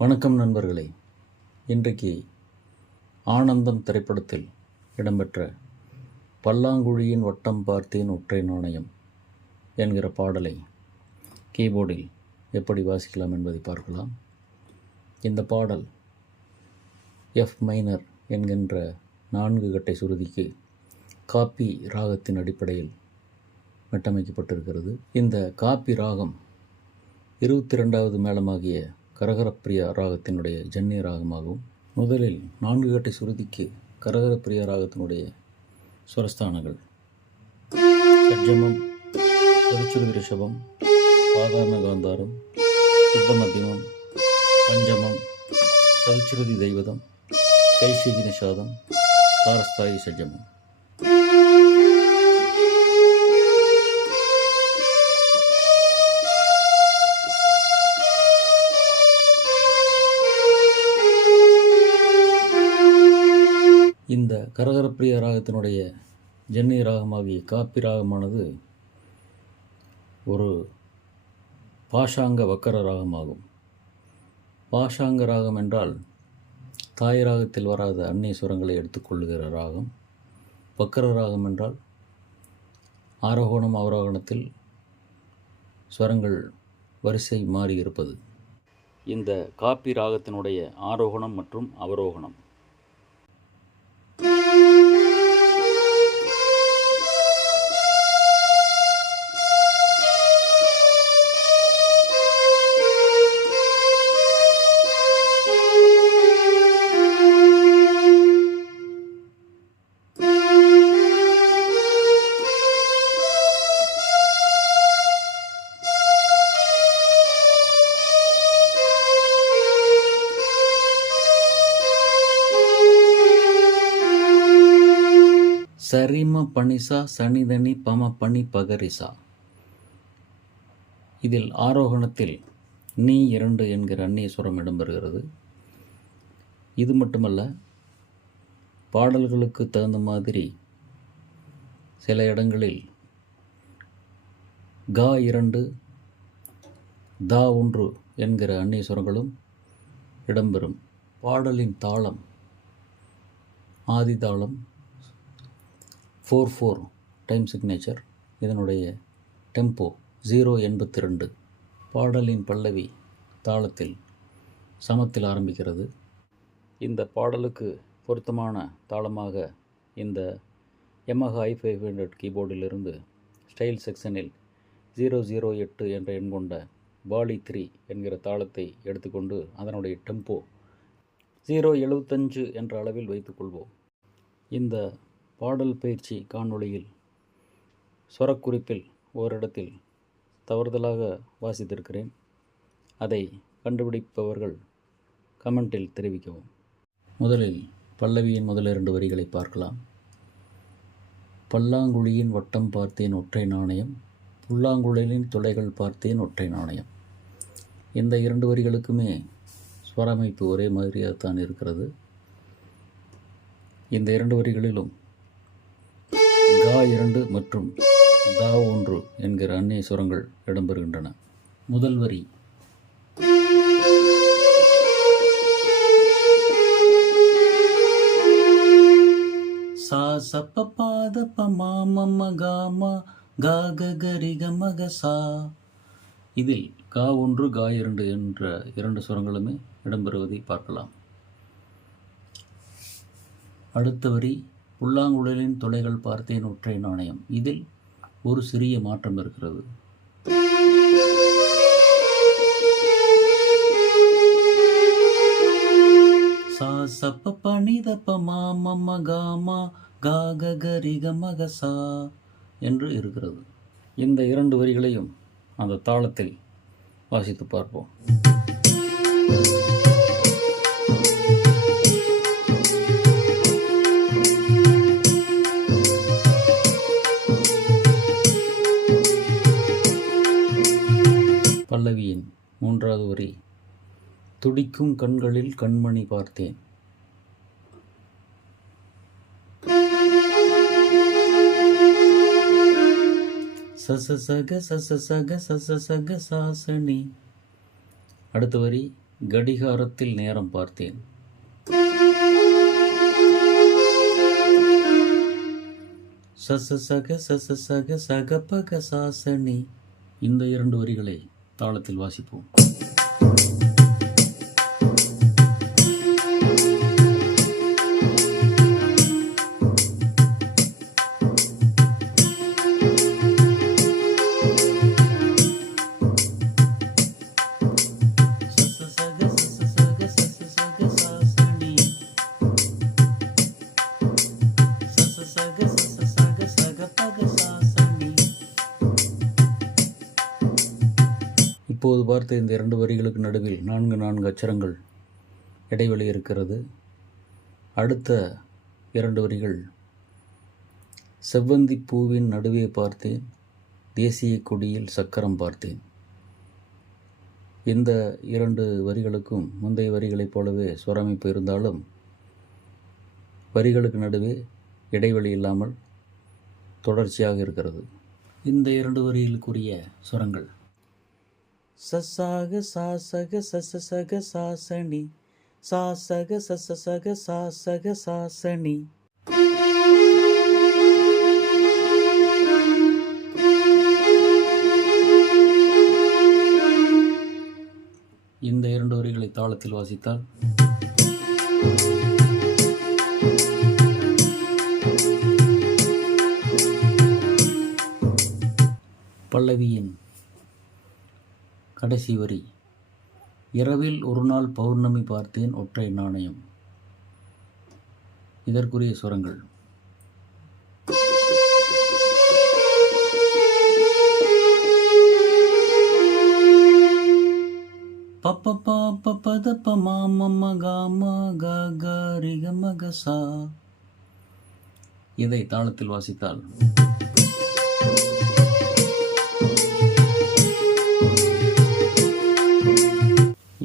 வணக்கம் நண்பர்களே. இன்றைக்கு ஆனந்தம் திரைப்படத்தில் இடம்பெற்ற பல்லாங்குழியின் வட்டம் பார்த்தேன் ஒற்றை நாணயம் என்கிற பாடலை கீபோர்டில் எப்படி வாசிக்கலாம் என்பதை பார்க்கலாம். இந்த பாடல் எஃப் மைனர் என்கின்ற 4 கட்டை சுருதிக்கு காப்பி ராகத்தின் அடிப்படையில் மெட்டமைக்கப்பட்டிருக்கிறது. இந்த காப்பி ராகம் 22வது மேளமாகிய கரகரப்பிரியா ராகத்தினுடைய ஜன்னிய ராகமாகவும், முதலில் 4 கட்டை சுருதிக்கு கரகரப்பிரியா ராகத்தினுடைய சுரஸ்தானங்கள் சட்ஜமம், சதுச்சுருதி ரிஷபம், சாதாரண காந்தாரம், சுத்த மத்தியமம், பஞ்சமம், சதுச்சுருதி தெய்வதம், கைஷிகி நிஷாதம், தாரஸ்தாயி சஜ்ஜமம். இந்த கரகரப்பிரியா ராகத்தினுடைய ஜன்னிய ராகமாகிய காப்பி ராகமானது ஒரு பாஷாங்க வக்கர ராகமாகும். பாஷாங்க ராகம் என்றால் தாய் ராகத்தில் வராத அந்நிய சுரங்களை எடுத்துக்கொள்ளுகிற ராகம். வக்கர ராகம் என்றால் ஆரோகணம் அவரோகணத்தில் ஸ்வரங்கள் வரிசை மாறி இருப்பது. இந்த காப்பி ராகத்தினுடைய ஆரோகணம் மற்றும் அவரோகணம் சரிம பனிசா சனிதனி பம பனி பகரிசா. இதில் ஆரோகணத்தில் நீ 2 என்கிற அந்நிய சுரம் இடம்பெறுகிறது. இது மட்டுமல்ல, பாடல்களுக்கு தகுந்த மாதிரி சில இடங்களில் கா 2 தா 1 என்கிற அந்நிய சுரங்களும் இடம்பெறும். பாடலின் தாளம் ஆதிதாளம் 4/4 டைம் சிக்னேச்சர். இதனுடைய டெம்போ 0:82. பாடலின் பல்லவி தாளத்தில் சமத்தில் ஆரம்பிக்கிறது. இந்த பாடலுக்கு பொருத்தமான தாளமாக இந்த Yamaha i500 கீபோர்டிலிருந்து ஸ்டைல் செக்ஷனில் 008 என்ற எண் கொண்ட பாலி 3 என்கிற தாளத்தை எடுத்துக்கொண்டு அதனுடைய டெம்போ 0:75 என்ற அளவில் வைத்துக்கொள்வோம். இந்த பாடல் பயிற்சி காணொளியில் ஸ்வரக்குறிப்பில் ஓரிடத்தில் தவறுதலாக வாசித்திருக்கிறேன். அதை கண்டுபிடிப்பவர்கள் கமெண்டில் தெரிவிக்கவும். முதலில் பல்லவியின் முதல் 2 வரிகளை பார்க்கலாம். பல்லாங்குழியின் வட்டம் பார்த்தேன் ஒற்றை நாணயம், புல்லாங்குழலின் துளைகள் பார்த்தேன் ஒற்றை நாணயம். இந்த 2 வரிகளுக்குமே ஸ்வரமைப்பு ஒரே மாதிரியாகத்தான் இருக்கிறது. இந்த 2 வரிகளிலும் கா 2 மற்றும் தா 1 என்கிற அந்நிய சுரங்கள் இடம்பெறுகின்றன. முதல் வரி சா சப்ப பாத பமா மம்ம காமா கா கரி கமக சா. இதில் கா 1 கா 2 என்ற 2 சுரங்களுமே இடம்பெறுவதை பார்க்கலாம். அடுத்த வரி புல்லாங்குழலின் துளைகள் பார்த்தேன் ஒற்றை நாணயம். இதில் ஒரு சிறிய மாற்றம் இருக்கிறது. சா சப்ப பனித பமா மம்ம காமா கா கரி கமக சா என்று இருக்கிறது. இந்த 2 வரிகளையும் அந்த தாளத்தில் வாசித்து பார்ப்போம். பல்லவியின் 3வது வரி துடிக்கும் கண்களில் கண்மணி பார்த்தேன். சச சக சச சக சச சக சாசனி. அடுத்த வரி கடிகாரத்தில் நேரம் பார்த்தேன். சசசக சசசக சகபக சாசனி. இந்த 2 வரிகளை தாளத்தில் வாசிப்போம். இப்போது பார்த்த இந்த 2 வரிகளுக்கு நடுவில் 4 அச்சரங்கள் இடைவெளி இருக்கிறது. அடுத்த 2 வரிகள் செவ்வந்தி பூவின் நடுவே பார்த்தேன், தேசிய கொடியில் சக்கரம் பார்த்தேன். இந்த 2 வரிகளுக்கும் முந்தைய வரிகளைப் போலவே சுரமைப்பு இருந்தாலும் வரிகளுக்கு நடுவே இடைவெளி இல்லாமல் தொடர்ச்சியாக இருக்கிறது. இந்த 2 வரிகளுக்குரிய சுரங்கள் சசாக சாசக சசசக சாசனி, சாசக சசசக சாசக சாசனி. இந்த 2 வரிகளை தாளத்தில் வாசித்தால் பல்லவியின் கடைசி வரி இரவில் ஒரு நாள் பௌர்ணமி பார்த்தேன் ஒற்றை நாணயம். இதற்குரிய சுரங்கள் பப்பப்பா பப்பதப்ப மாமம்ம காமா கரிகமகசா. இதை தாளத்தில் வாசித்தால்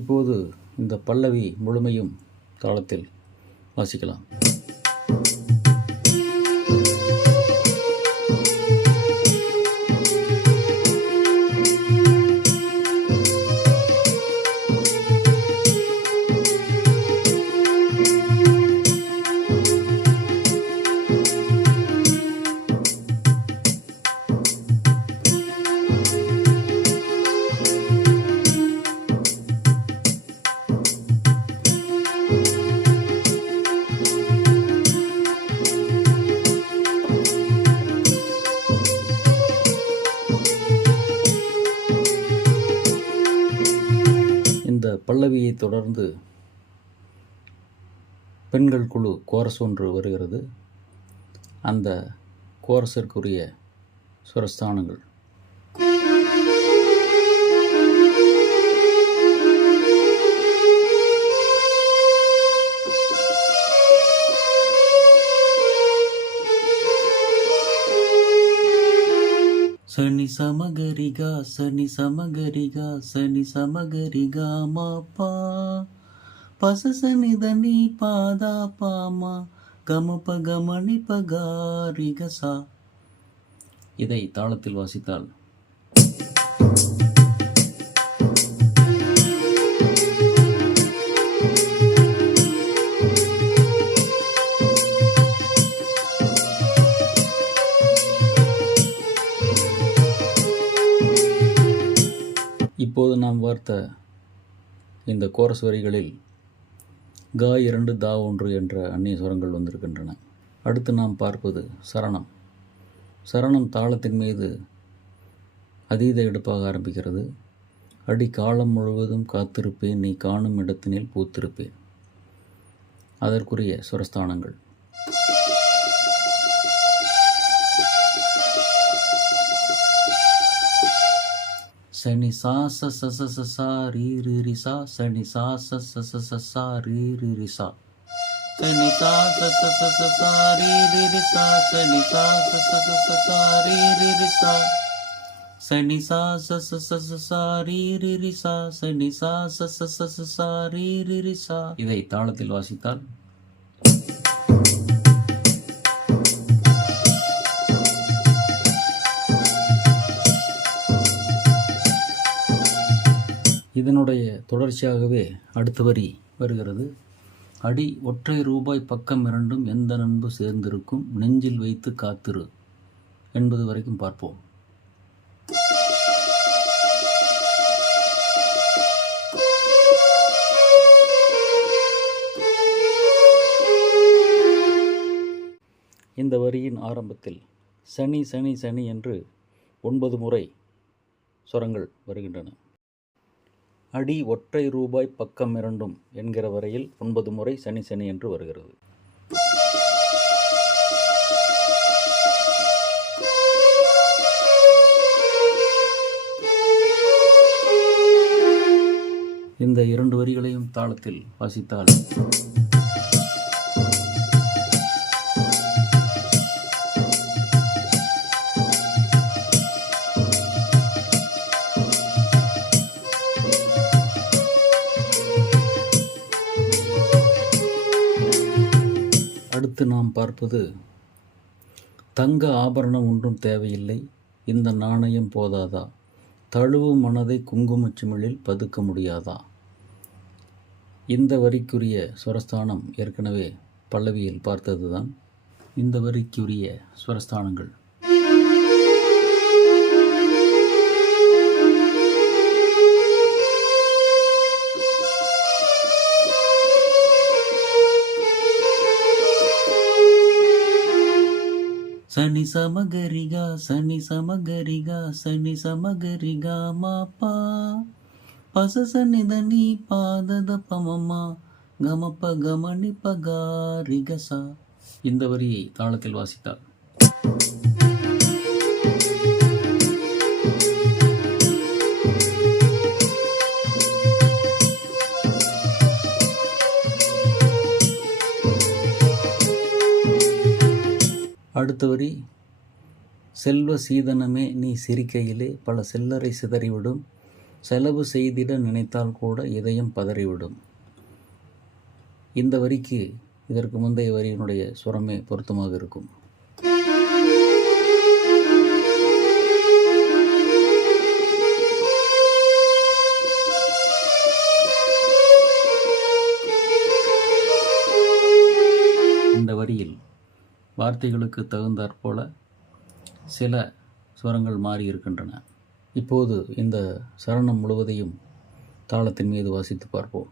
இப்போது இந்த பல்லவி முழுமையும் தாளத்தில் வாசிக்கலாம். இந்த பல்லவியை தொடர்ந்து பெண்கள் குழு கோரஸ் ஒன்று வருகிறது. அந்த கோரஸிற்குரிய சுரஸ்தானங்கள் சனி சமகரிகா சனி சமகரிகா சனி சமகரிகா மாப்பா பசசனி தனி பாதா பாமா கமப கமணி பகாரிகசா. இதை தாளத்தில் வாசித்தால் இப்போது நாம் பார்த்த இந்த கோரஸ் வரிகளில் கா 2 தா 1 என்ற அந்நிய சுரங்கள் வந்திருக்கின்றன. அடுத்து நாம் பார்ப்பது சரணம். சரணம் தாளத்தின் மீது அதீத எடுப்பாக ஆரம்பிக்கிறது. அடி காலம் முழுவதும் காத்திருப்பேன் நீ காணும் இடத்தினில் பூத்திருப்பேன். அதற்குரிய சுரஸ்தானங்கள் சனி சா ச ச ச ச சா ரீ ரி ரி சா சனி சா ச ச ச ச சா ரீ ரி ரி சா சனி சா ச ச ச ச சா ரீ ரி ரி சா சனி சா ச ச ச ச சா ரீ ரி ரி சா சனி சா ச ச ச ச சா ரீ ரி ரி சா சனி சா ச ச ச ச சா ரீ ரி ரி சா. இதை தாளத்தில் வாசித்தால் இதனுடைய தொடர்ச்சியாகவே அடுத்த வரி வருகிறது. அடி ஒற்றை ரூபாய் பக்கம் இரண்டும் எந்த நண்பு சேர்ந்திருக்கும் நெஞ்சில் வைத்து காத்திரு என்பது வரைக்கும் பார்ப்போம். இந்த வரியின் ஆரம்பத்தில் சனி சனி சனி என்று 9 முறை சுரங்கள் வருகின்றன. அடி ஒற்றை ரூபாய் பக்கம் இரண்டும் என்கிற வரையில் 9 முறை சனி சனி என்று வருகிறது. இந்த 2 வரிகளையும் தாளத்தில் வாசித்தால் அடுத்து நாம் பார்ப்பது தங்க ஆபரணம் ஒன்றும் தேவையில்லை, இந்த நாணயம் போதாதா, தழுவும் மனதை குங்குமச்சிமிழில் பதுக்க முடியாதா. இந்த வரிக்குரிய ஸ்வரஸ்தானம் ஏற்கனவே பல்லவியில் பார்த்ததுதான். இந்த வரிக்குரிய ஸ்வரஸ்தானங்கள் சனி சமகரிகா சனி சமகரிகா சனி சமகரிகா மாப்பா பச சனிதனி பாதத பமமா கமப்ப கமனி பகாரிகசா. இந்த வரியை தாளத்தில் வாசித்தார். அடுத்த வரி செல்வ சீதனமே நீ சிரிக்கையிலே பல செல்லரை சிதறிவிடும், செலவு செய்திட நினைத்தால் கூட இதயம் பதறிவிடும். இந்த வரிக்கு இதற்கு முந்தைய வரியினுடைய சுரமே பொருத்தமாக இருக்கும். இந்த வரியில் வார்த்தைகளுக்கு தகுந்தாற்போல சில ஸ்வரங்கள் மாறி இருக்கின்றன. இப்போது இந்த சரணம் முழுவதையும் தாளத்தின் மீது வாசித்து பார்ப்போம்.